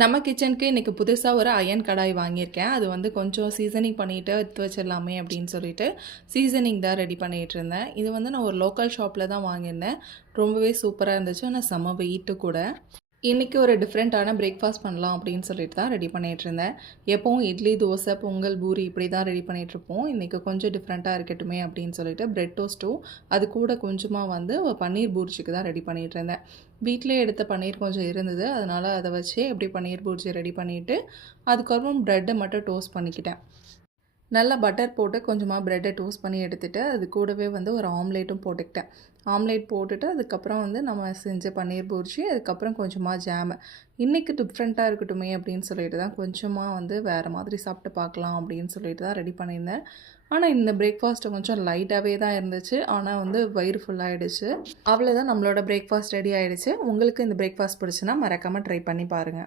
நம்ம கிச்சனுக்கு இன்றைக்கி புதுசாக ஒரு அயன் கடாய் வாங்கியிருக்கேன். அது வந்து கொஞ்சம் சீசனிங் பண்ணிவிட்டு எடுத்து வச்சிடலாமே அப்படின்னு சொல்லிட்டு சீசனிங் தான் ரெடி பண்ணிகிட்டு இருந்தேன். இது வந்து நான் ஒரு லோக்கல் ஷாப்பில் தான் வாங்கியிருந்தேன். ரொம்பவே சூப்பராக இருந்துச்சு. ஆனால் செம்ம வெயிட்டு கூட. இன்றைக்கி ஒரு டிஃப்ரெண்ட்டான பிரேக்ஃபாஸ்ட் பண்ணலாம் அப்படின்னு சொல்லிட்டு தான் ரெடி பண்ணிகிட்ருந்தேன். எப்போவும் இட்லி, தோசை, பொங்கல், பூரி இப்படி தான் ரெடி பண்ணிகிட்ருப்போம். இன்றைக்கி கொஞ்சம் டிஃப்ரெண்ட்டாக இருக்கட்டுமே அப்படின்னு சொல்லிட்டு பிரெட் டோஸ்ட்டும் அது கூட கொஞ்சமாக வந்து பன்னீர் பூர்ஜிக்கு தான் ரெடி பண்ணிகிட்ருந்தேன். வீட்டிலே எடுத்த பன்னீர் கொஞ்சம் இருந்தது. அதனால் அதை வச்சு எப்படி பன்னீர் பூர்ஜி ரெடி பண்ணிவிட்டு அதுக்கப்புறம் ப்ரெட்டை மட்டும் டோஸ்ட் பண்ணிக்கிட்டேன். நல்லா பட்டர் போட்டு கொஞ்சமாக ப்ரெட்டை டோஸ்ட் பண்ணி எடுத்துகிட்டு அது கூடவே வந்து ஒரு ஆம்லேட்டும் போட்டுக்கிட்டேன். ஆம்லேட் போட்டுட்டு அதுக்கப்புறம் வந்து நம்ம செஞ்ச பன்னீர் பூர்ஜி, அதுக்கப்புறம் கொஞ்சமாக ஜாமு. இன்றைக்கி டிஃப்ரெண்ட்டாக இருக்கட்டுமே அப்படின்னு சொல்லிட்டு தான் கொஞ்சமாக வந்து வேறு மாதிரி சாப்பிட்டு பார்க்கலாம் அப்படின்னு சொல்லிட்டு தான் ரெடி பண்ணியிருந்தேன். ஆனால் இந்த பிரேக்ஃபாஸ்ட்டு கொஞ்சம் லைட்டாகவே தான் இருந்துச்சு. ஆனால் வந்து வயிறு ஃபுல்லாகிடுச்சு. அவ்வளோதான், நம்மளோட பிரேக்ஃபாஸ்ட் ரெடி ஆகிடுச்சு. உங்களுக்கு இந்த பிரேக்ஃபாஸ்ட் பிடிச்சுன்னா மறக்காமல் ட்ரை பண்ணி பாருங்கள்.